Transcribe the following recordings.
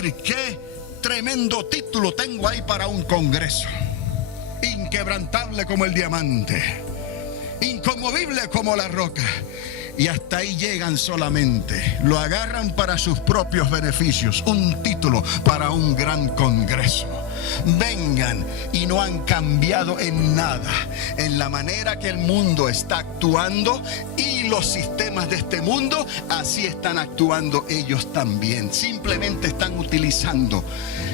decir qué tremendo título tengo ahí para un congreso. Inquebrantable como el diamante, inconmovible como la roca. Y hasta ahí llegan solamente. Lo agarran para sus propios beneficios. Un título para un gran congreso. Vengan y no han cambiado en nada en la manera que el mundo está actuando y los sistemas de este mundo, así están actuando ellos también. Simplemente están utilizando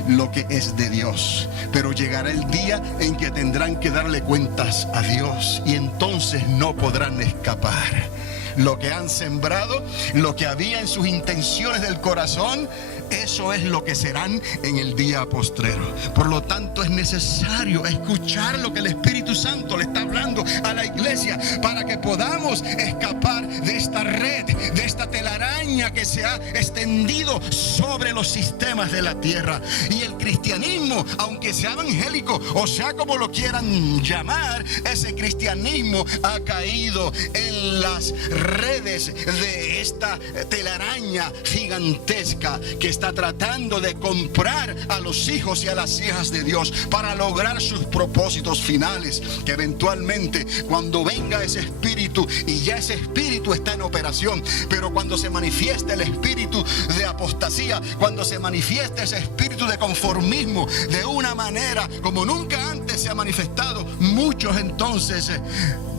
lo que es de Dios, pero llegará el día en que tendrán que darle cuentas a Dios y entonces no podrán escapar. Lo que han sembrado, lo que había en sus intenciones del corazón, eso es lo que serán en el día postrero. Por lo tanto, es necesario escuchar lo que el Espíritu Santo le está hablando a la iglesia para que podamos escapar de esta red, de esta telaraña que se ha extendido sobre los sistemas de la tierra. Y el cristianismo, aunque sea evangélico o sea como lo quieran llamar, ese cristianismo ha caído en las redes de esta telaraña gigantesca que está tratando de comprar a los hijos y a las hijas de Dios para lograr sus propósitos finales, que eventualmente cuando venga ese espíritu, y ya ese espíritu está en operación, pero cuando se manifieste el espíritu de apostasía, cuando se manifieste ese espíritu de conformismo de una manera como nunca antes se ha manifestado, muchos entonces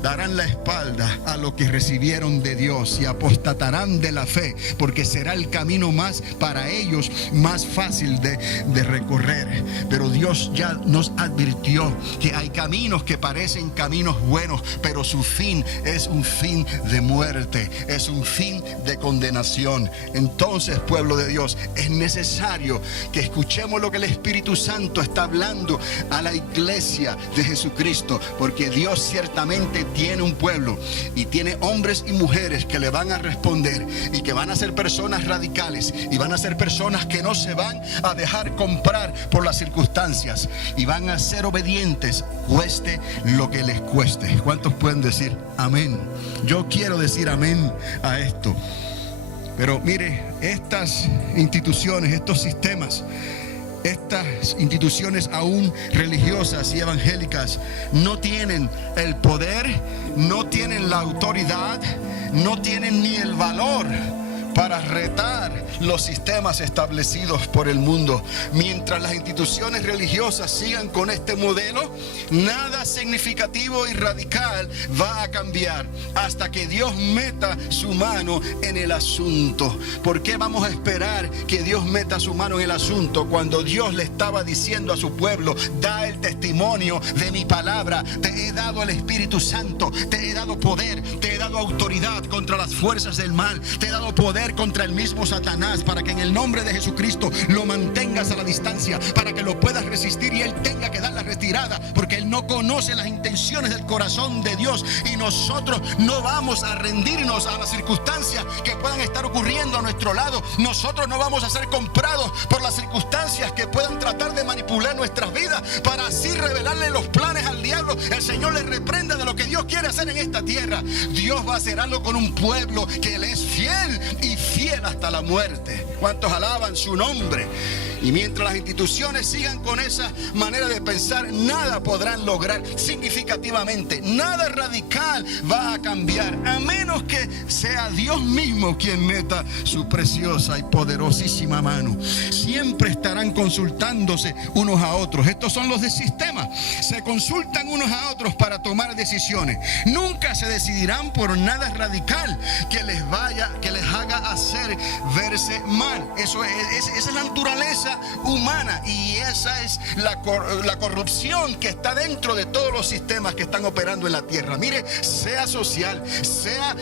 darán la espalda a lo que recibieron de Dios y apostatarán de la fe, porque será el camino más para ellos más fácil de recorrer. Pero Dios ya nos advirtió que hay caminos que parecen caminos buenos, pero su fin es un fin de muerte, es un fin de condenación. Entonces, pueblo de Dios, es necesario que escuchemos lo que el Espíritu Santo está hablando a la iglesia de Jesucristo, porque Dios ciertamente tiene un pueblo y tiene hombres y mujeres que le van a responder y que van a ser personas radicales y van a ser personas que no se van a dejar comprar por las circunstancias y van a ser obedientes, cueste lo que les cueste. ¿Cuántos pueden decir amén? Yo quiero decir amén a esto. Pero mire, estas instituciones, estos sistemas, estas instituciones aún religiosas y evangélicas no tienen el poder, no tienen la autoridad, no tienen ni el valor para retar los sistemas establecidos por el mundo. Mientras las instituciones religiosas sigan con este modelo, nada significativo y radical va a cambiar hasta que Dios meta su mano en el asunto. ¿Por qué vamos a esperar que Dios meta su mano en el asunto cuando Dios le estaba diciendo a su pueblo: da el testimonio de mi palabra, te he dado el Espíritu Santo, te he dado poder, te he dado autoridad contra las fuerzas del mal, te he dado poder contra el mismo Satanás, para que en el nombre de Jesucristo lo mantengas a la distancia, para que lo puedas resistir y él tenga que dar la retirada, porque él no conoce las intenciones del corazón de Dios, y nosotros no vamos a rendirnos a las circunstancias que puedan estar ocurriendo a nuestro lado. Nosotros no vamos a ser comprados por las circunstancias que puedan tratar de manipular nuestras vidas para así revelarle los planes al diablo. El Señor le reprenda de lo que Dios quiere hacer en esta tierra. Dios va a hacer algo con un pueblo que le es fiel y fiel hasta la muerte. ¿Cuántos alaban su nombre? Y mientras las instituciones sigan con esa manera de pensar, nada podrán lograr significativamente, nada radical va a cambiar, a menos que sea Dios mismo quien meta su preciosa y poderosísima mano. Siempre estarán consultándose unos a otros. Estos son los del sistema. Se consultan unos a otros para tomar decisiones. Nunca se decidirán por nada radical que les haga hacer verse mal. Esa es la naturaleza humana, y esa es la corrupción que está dentro de todos los sistemas que están operando en la tierra. Mire, sea social, sea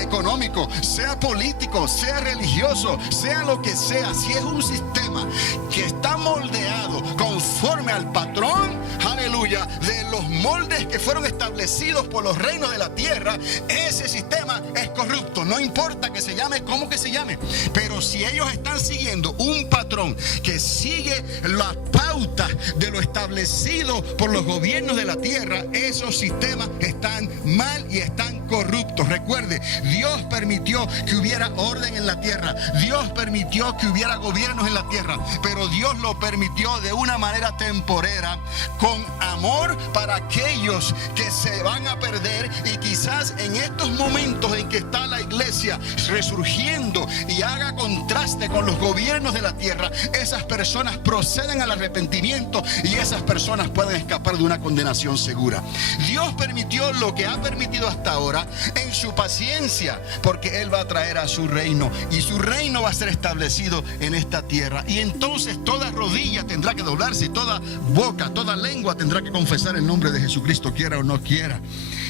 económico, sea político, sea religioso, sea lo que sea, si es un sistema que está moldeado conforme al patrón, aleluya, de los moldes que fueron establecidos por los reinos de la tierra, ese sistema es corrupto. No importa que se llame como que se llame, pero si ellos están siguiendo un patrón que sigue las pautas de lo establecido por los gobiernos de la tierra, esos sistemas están mal y están corruptos. Recuerde, Dios permitió que hubiera orden en la tierra. Dios permitió que hubiera gobiernos en la tierra. Pero Dios lo permitió de una manera temporera, con amor para aquellos que se van a perder. Y quizás en estos momentos en que está la iglesia resurgiendo y haga contraste con los gobiernos de la tierra, esas personas proceden al arrepentimiento y esas personas pueden escapar de una condenación segura. Dios permitió lo que ha permitido hasta ahora en su paciencia, porque Él va a traer a su reino y su reino va a ser establecido en esta tierra. Y entonces toda rodilla tendrá que doblarse y toda boca, toda lengua tendrá que confesar el nombre de Jesucristo, quiera o no quiera.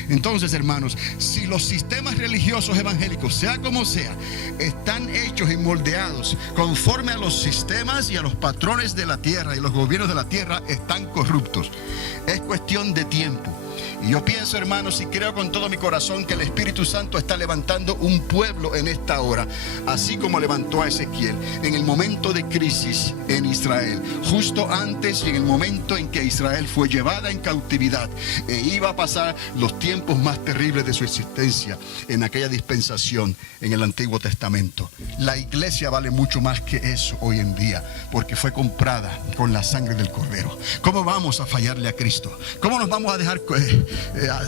Entonces, hermanos, si los sistemas religiosos evangélicos, sea como sea, están hechos y moldeados conforme a los sistemas y a los patrones de la tierra, y los gobiernos de la tierra están corruptos, es cuestión de tiempo. Y yo pienso, hermanos, y creo con todo mi corazón que el Espíritu Santo está levantando un pueblo en esta hora, así como levantó a Ezequiel en el momento de crisis en Israel, justo antes y en el momento en que Israel fue llevada en cautividad e iba a pasar los tiempos más terribles de su existencia en aquella dispensación en el Antiguo Testamento. La iglesia vale mucho más que eso hoy en día, porque fue comprada con la sangre del Cordero. ¿Cómo vamos a fallarle a Cristo? ¿Cómo nos vamos a dejar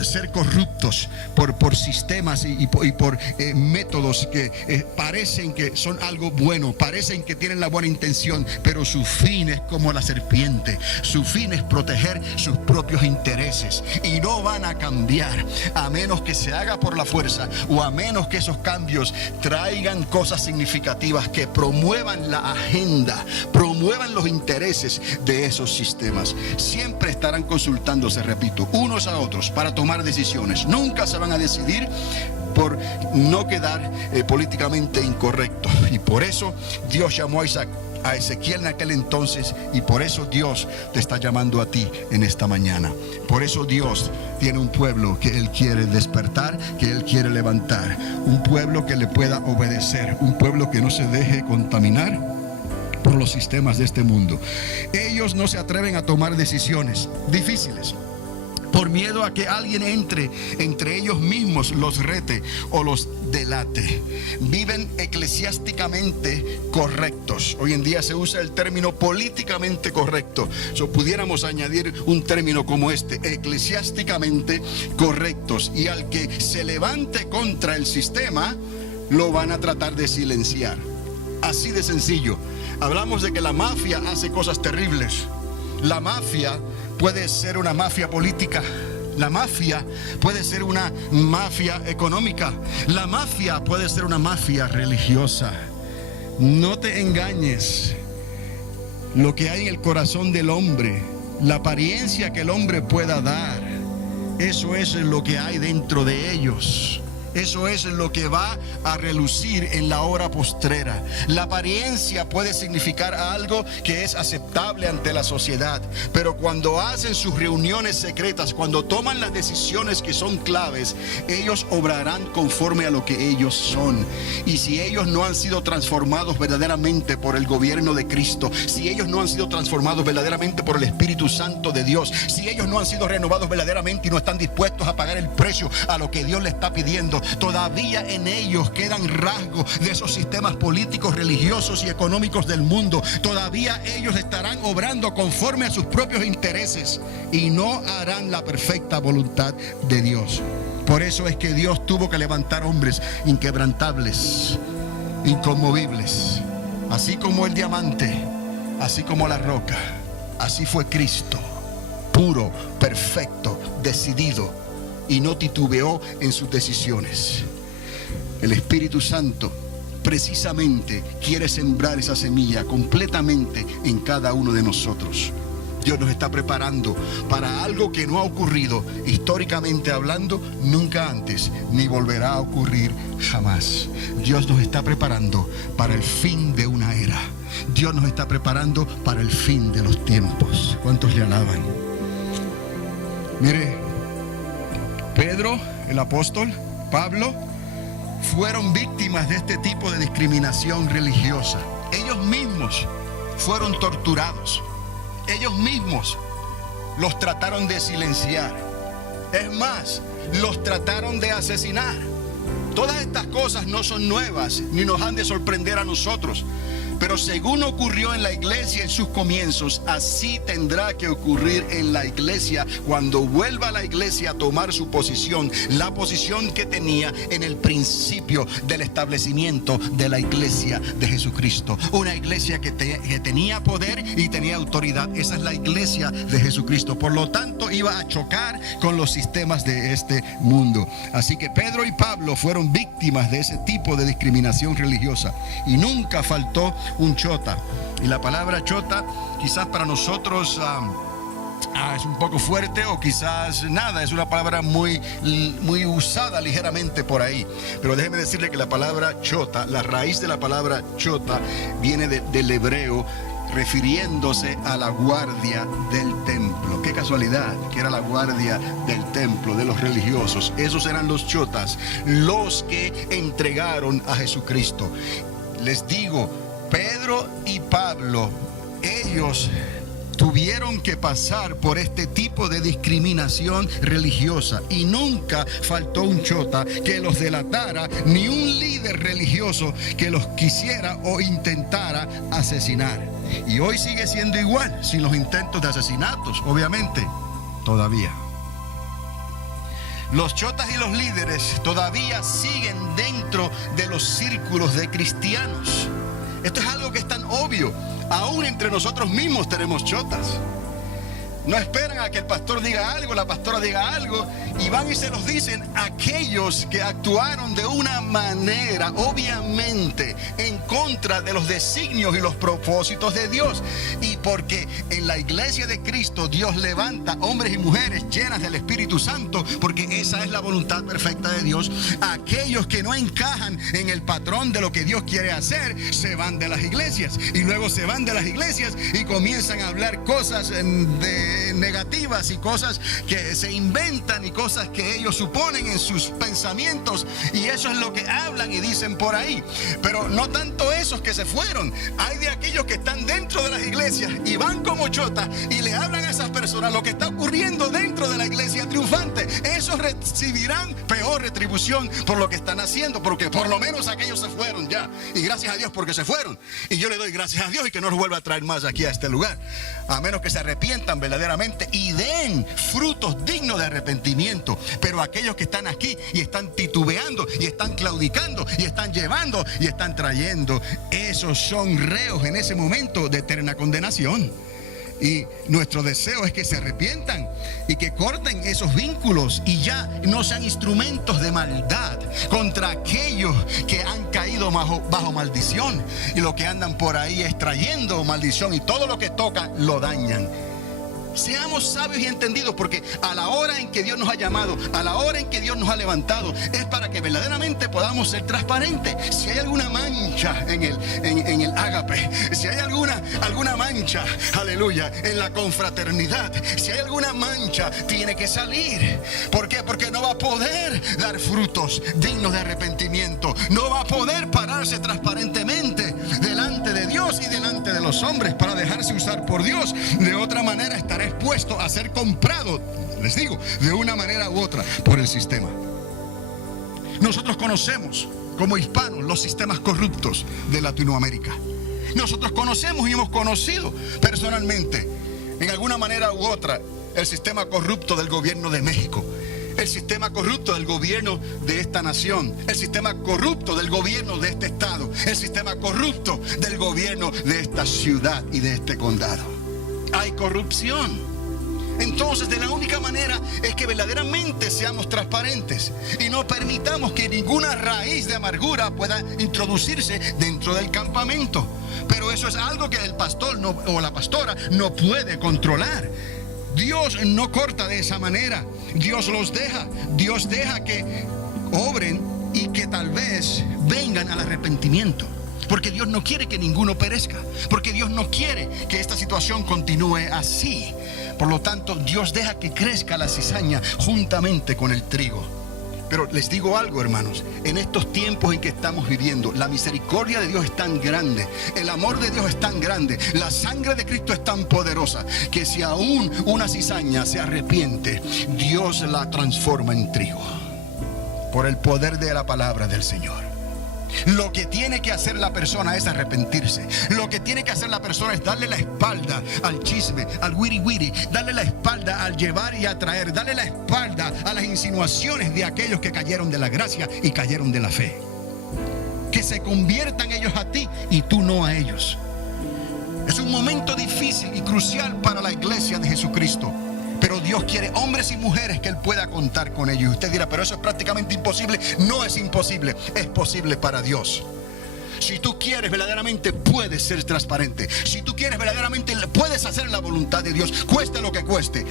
ser corruptos por sistemas y por métodos que parecen que son algo bueno, parecen que tienen la buena intención, pero su fin es como la serpiente? Su fin es proteger sus propios intereses y no van a cambiar a menos que se haga por la fuerza, o a menos que esos cambios traigan cosas significativas que promuevan la agenda, promuevan los intereses de esos sistemas. Siempre estarán consultándose, repito, unos a otros para tomar decisiones. Nunca se van a decidir por no quedar políticamente incorrecto. Y por eso Dios llamó a Ezequiel en aquel entonces, y por eso Dios te está llamando a ti en esta mañana. Por eso Dios tiene un pueblo que Él quiere despertar, que Él quiere levantar, un pueblo que le pueda obedecer, un pueblo que no se deje contaminar por los sistemas de este mundo. Ellos no se atreven a tomar decisiones difíciles por miedo a que alguien entre ellos mismos, los rete o los delate. Viven eclesiásticamente correctos. Hoy en día se usa el término políticamente correcto. Pudiéramos añadir un término como este: eclesiásticamente correctos. Y al que se levante contra el sistema, lo van a tratar de silenciar. Así de sencillo. Hablamos de que la mafia hace cosas terribles. La mafia puede ser una mafia política. La mafia puede ser una mafia económica. La mafia puede ser una mafia religiosa. No te engañes. Lo que hay en el corazón del hombre, la apariencia que el hombre pueda dar, eso es lo que hay dentro de ellos. Eso es lo que va a relucir en la hora postrera. La apariencia puede significar algo que es aceptable ante la sociedad, pero cuando hacen sus reuniones secretas, cuando toman las decisiones que son claves, ellos obrarán conforme a lo que ellos son. Y si ellos no han sido transformados verdaderamente por el gobierno de Cristo, si ellos no han sido transformados verdaderamente por el Espíritu Santo de Dios, si ellos no han sido renovados verdaderamente y no están dispuestos a pagar el precio a lo que Dios le está pidiendo, todavía en ellos quedan rasgos de esos sistemas políticos, religiosos y económicos del mundo. Todavía ellos estarán obrando conforme a sus propios intereses y no harán la perfecta voluntad de Dios. Por eso es que Dios tuvo que levantar hombres inquebrantables, inconmovibles, así como el diamante, así como la roca. Así fue Cristo, puro, perfecto, decidido, y no titubeó en sus decisiones. El Espíritu Santo precisamente quiere sembrar esa semilla completamente en cada uno de nosotros. Dios nos está preparando para algo que no ha ocurrido, históricamente hablando, nunca antes, ni volverá a ocurrir jamás. Dios nos está preparando para el fin de una era. Dios nos está preparando para el fin de los tiempos. ¿Cuántos le alaban? Mire, Pedro, el apóstol, Pablo, fueron víctimas de este tipo de discriminación religiosa. Ellos mismos fueron torturados. Ellos mismos los trataron de silenciar. Es más, los trataron de asesinar. Todas estas cosas no son nuevas ni nos han de sorprender a nosotros. Pero según ocurrió en la iglesia en sus comienzos, así tendrá que ocurrir en la iglesia cuando vuelva la iglesia a tomar su posición, la posición que tenía en el principio del establecimiento de la iglesia de Jesucristo. Una iglesia que tenía poder y tenía autoridad. Esa es la iglesia de Jesucristo. Por lo tanto, iba a chocar con los sistemas de este mundo. Así que Pedro y Pablo fueron víctimas de ese tipo de discriminación religiosa. Y nunca faltó un chota. Y la palabra chota quizás para nosotros es un poco fuerte, o quizás nada, es una palabra muy usada ligeramente por ahí. Pero déjeme decirle que la palabra chota, la raíz de la palabra chota viene del hebreo, refiriéndose a la guardia del templo. Qué casualidad que era la guardia del templo de los religiosos. Esos eran los chotas, los que entregaron a Jesucristo. Les digo, Pedro y Pablo, ellos tuvieron que pasar por este tipo de discriminación religiosa, y nunca faltó un chota que los delatara, ni un líder religioso que los quisiera o intentara asesinar. Y hoy sigue siendo igual, sin los intentos de asesinatos, obviamente, todavía. Los chotas y los líderes todavía siguen dentro de los círculos de cristianos. Esto es algo que es tan obvio. Aún entre nosotros mismos tenemos chotas. No esperan a que el pastor diga algo, la pastora diga algo, y van y se los dicen a aquellos que actuaron de una manera obviamente en contra de los designios y los propósitos de Dios. Y porque en la iglesia de Cristo Dios levanta hombres y mujeres llenas del Espíritu Santo, porque esa es la voluntad perfecta de Dios. Aquellos que no encajan en el patrón de lo que Dios quiere hacer, se van de las iglesias, y luego se van de las iglesias y comienzan a hablar cosas negativas y cosas que se inventan y cosas que ellos suponen en sus pensamientos, y eso es lo que hablan y dicen por ahí. Pero no tanto esos que se fueron, hay de aquellos que están dentro de las iglesias y van como chotas y le hablan a esas personas lo que está ocurriendo dentro de la iglesia triunfante. Esos recibirán peor retribución por lo que están haciendo, porque por lo menos aquellos se fueron ya, y gracias a Dios porque se fueron, y yo le doy gracias a Dios y que no los vuelva a traer más aquí a este lugar, a menos que se arrepientan verdaderamente y den frutos dignos de arrepentimiento. Pero aquellos que están aquí y están titubeando y están claudicando y están llevando y están trayendo, esos son reos en ese momento de eterna condenación. Y nuestro deseo es que se arrepientan y que corten esos vínculos y ya no sean instrumentos de maldad contra aquellos que han caído bajo maldición, y lo que andan por ahí extrayendo maldición, y todo lo que tocan lo dañan. Seamos sabios y entendidos, porque a la hora en que Dios nos ha llamado, a la hora en que Dios nos ha levantado, es para que verdaderamente podamos ser transparentes. Si hay alguna mancha en el ágape, si hay alguna mancha, aleluya, en la confraternidad, si hay alguna mancha, tiene que salir. ¿Por qué? Porque no va a poder dar frutos dignos de arrepentimiento, no va a poder pararse transparentemente delante de Dios y delante de los hombres para dejarse usar por Dios. De otra manera estará expuesto a ser comprado, les digo, de una manera u otra por el sistema. Nosotros conocemos como hispanos los sistemas corruptos de Latinoamérica. Nosotros conocemos y hemos conocido personalmente, en alguna manera u otra, el sistema corrupto del gobierno de México, el sistema corrupto del gobierno de esta nación, el sistema corrupto del gobierno de este estado, el sistema corrupto del gobierno de esta ciudad y de este condado. Hay corrupción. Entonces, de la única manera es que verdaderamente seamos transparentes y no permitamos que ninguna raíz de amargura pueda introducirse dentro del campamento. Pero eso es algo que el pastor o la pastora no puede controlar. Dios no corta de esa manera. Dios los deja. Dios deja que obren y que tal vez vengan al arrepentimiento. Porque Dios no quiere que ninguno perezca. Porque Dios no quiere que esta situación continúe así. Por lo tanto, Dios deja que crezca la cizaña juntamente con el trigo. Pero les digo algo, hermanos, en estos tiempos en que estamos viviendo, la misericordia de Dios es tan grande, el amor de Dios es tan grande, la sangre de Cristo es tan poderosa, que si aún una cizaña se arrepiente, Dios la transforma en trigo, por el poder de la palabra del Señor. Lo que tiene que hacer la persona es arrepentirse. Lo que tiene que hacer la persona es darle la espalda al chisme, al wiri wiri, darle la espalda al llevar y atraer, darle la espalda a las insinuaciones de aquellos que cayeron de la gracia y cayeron de la fe. Que se conviertan ellos a ti y tú no a ellos. Es un momento difícil y crucial para la iglesia de Jesucristo. Pero Dios quiere hombres y mujeres que Él pueda contar con ellos. Y usted dirá, pero eso es prácticamente imposible. No es imposible, es posible para Dios. Si tú quieres verdaderamente, puedes ser transparente. Si tú quieres verdaderamente, puedes hacer la voluntad de Dios, cueste lo que cueste.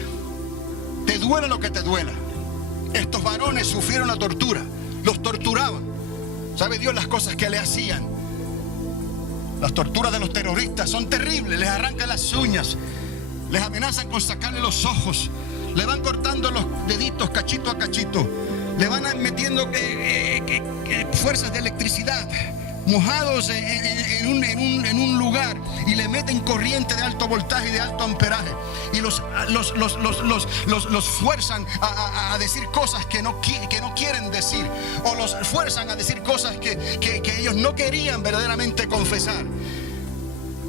Te duela lo que te duela. Estos varones sufrieron la tortura, los torturaban. ¿Sabe Dios las cosas que le hacían? Las torturas de los terroristas son terribles, les arrancan las uñas, les amenazan con sacarle los ojos, le van cortando los deditos cachito a cachito, le van metiendo fuerzas de electricidad, mojados en un lugar, y le meten corriente de alto voltaje y de alto amperaje, y los fuerzan a decir cosas que no quieren decir, o los fuerzan a decir cosas que ellos no querían verdaderamente confesar.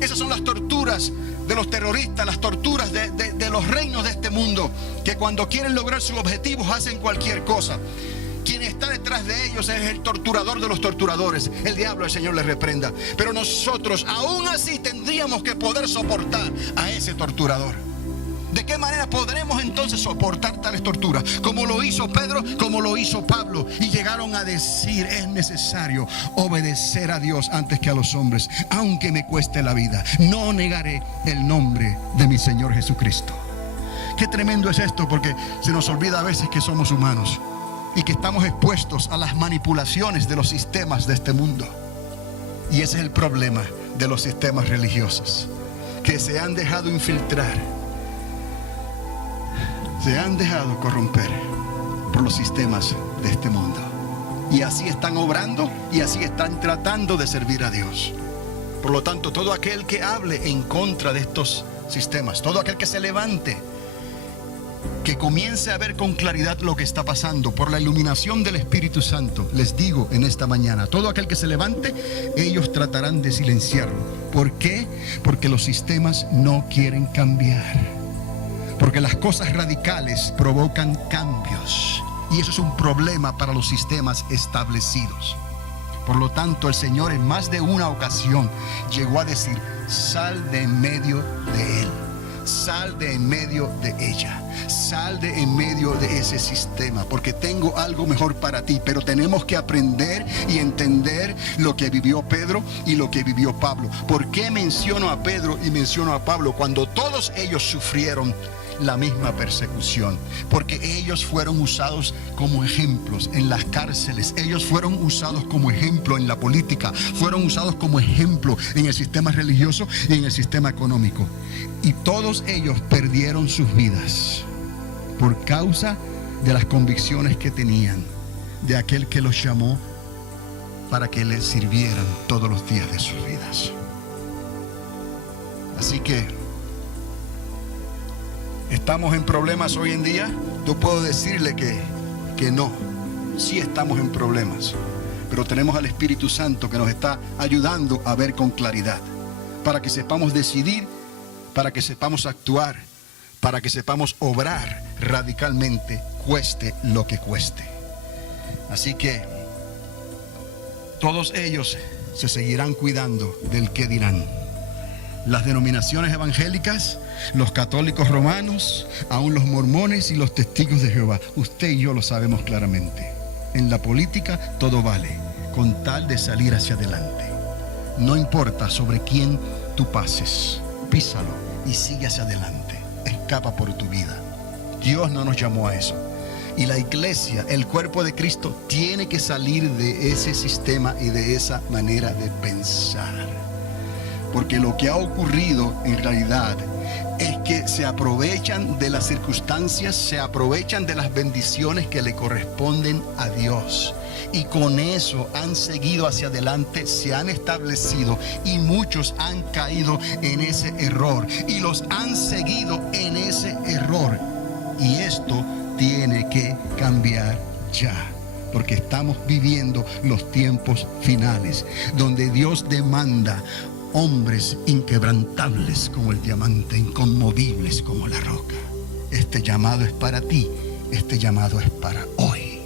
Esas son las torturas de los terroristas, las torturas de los reinos de este mundo, que cuando quieren lograr sus objetivos hacen cualquier cosa. Quien está detrás de ellos es el torturador de los torturadores, el diablo. El Señor les reprenda. Pero nosotros aún así tendríamos que poder soportar a ese torturador. ¿De qué manera podremos entonces soportar tales torturas? Como lo hizo Pedro, como lo hizo Pablo. Y llegaron a decir, es necesario obedecer a Dios antes que a los hombres, aunque me cueste la vida. No negaré el nombre de mi Señor Jesucristo. Qué tremendo es esto, porque se nos olvida a veces que somos humanos y que estamos expuestos a las manipulaciones de los sistemas de este mundo. Y ese es el problema de los sistemas religiosos, que se han dejado infiltrar, se han dejado corromper por los sistemas de este mundo. Y así están obrando y así están tratando de servir a Dios. Por lo tanto, todo aquel que hable en contra de estos sistemas, todo aquel que se levante, que comience a ver con claridad lo que está pasando por la iluminación del Espíritu Santo, les digo en esta mañana, todo aquel que se levante, ellos tratarán de silenciarlo. ¿Por qué? Porque los sistemas no quieren cambiar. Porque las cosas radicales provocan cambios, y eso es un problema para los sistemas establecidos. Por lo tanto, el Señor en más de una ocasión llegó a decir, sal de en medio de él, sal de en medio de ella, sal de en medio de ese sistema, porque tengo algo mejor para ti. Pero tenemos que aprender y entender lo que vivió Pedro y lo que vivió Pablo. ¿Por qué menciono a Pedro y menciono a Pablo cuando todos ellos sufrieron la misma persecución? Porque ellos fueron usados como ejemplos en las cárceles, ellos fueron usados como ejemplo en la política, fueron usados como ejemplo en el sistema religioso y en el sistema económico, y todos ellos perdieron sus vidas por causa de las convicciones que tenían de aquel que los llamó para que les sirvieran todos los días de sus vidas. Así que ¿estamos en problemas hoy en día? Yo puedo decirle que no. Sí estamos en problemas, pero tenemos al Espíritu Santo que nos está ayudando a ver con claridad, para que sepamos decidir, para que sepamos actuar, para que sepamos obrar radicalmente, cueste lo que cueste. Así que todos ellos se seguirán cuidando del qué dirán. Las denominaciones evangélicas, los católicos romanos, aún los mormones y los testigos de Jehová. Usted y yo lo sabemos claramente. En la política todo vale, con tal de salir hacia adelante. No importa sobre quién tú pases, písalo y sigue hacia adelante. Escapa por tu vida. Dios no nos llamó a eso. Y la iglesia, el cuerpo de Cristo, tiene que salir de ese sistema y de esa manera de pensar. Porque lo que ha ocurrido en realidad es que se aprovechan de las circunstancias, se aprovechan de las bendiciones que le corresponden a Dios. Y con eso han seguido hacia adelante, se han establecido, y muchos han caído en ese error y los han seguido en ese error. Y esto tiene que cambiar ya, porque estamos viviendo los tiempos finales, donde Dios demanda hombres inquebrantables como el diamante, inconmovibles como la roca. Este llamado es para ti, este llamado es para hoy.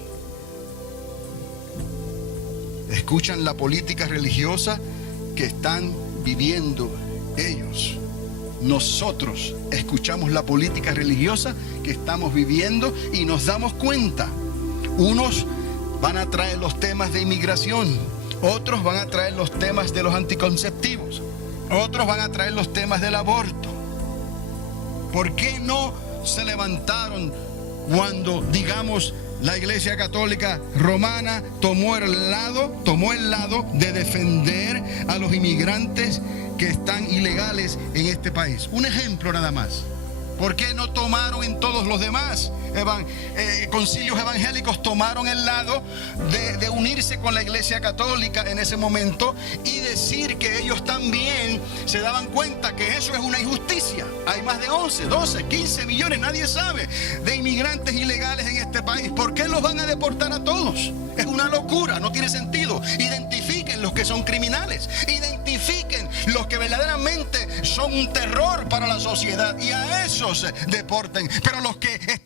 Escuchan la política religiosa que están viviendo ellos. Nosotros escuchamos la política religiosa que estamos viviendo y nos damos cuenta. Unos van a traer los temas de inmigración, otros van a traer los temas de los anticonceptivos, otros van a traer los temas del aborto. ¿Por qué no se levantaron cuando, digamos, la Iglesia Católica Romana tomó el lado de defender a los inmigrantes que están ilegales en este país? Un ejemplo nada más. ¿Por qué no tomaron en todos los demás concilios evangélicos? Tomaron el lado de unirse con la Iglesia Católica en ese momento y decir que ellos también se daban cuenta que eso es una injusticia. Hay más de 11, 12, 15 millones, nadie sabe, de inmigrantes ilegales en este país. ¿Por qué los van a deportar a todos? Es una locura, no tiene sentido. Identifiquen los que son criminales, identifiquen los que verdaderamente son un terror para la sociedad y a esos deporten. Pero los que están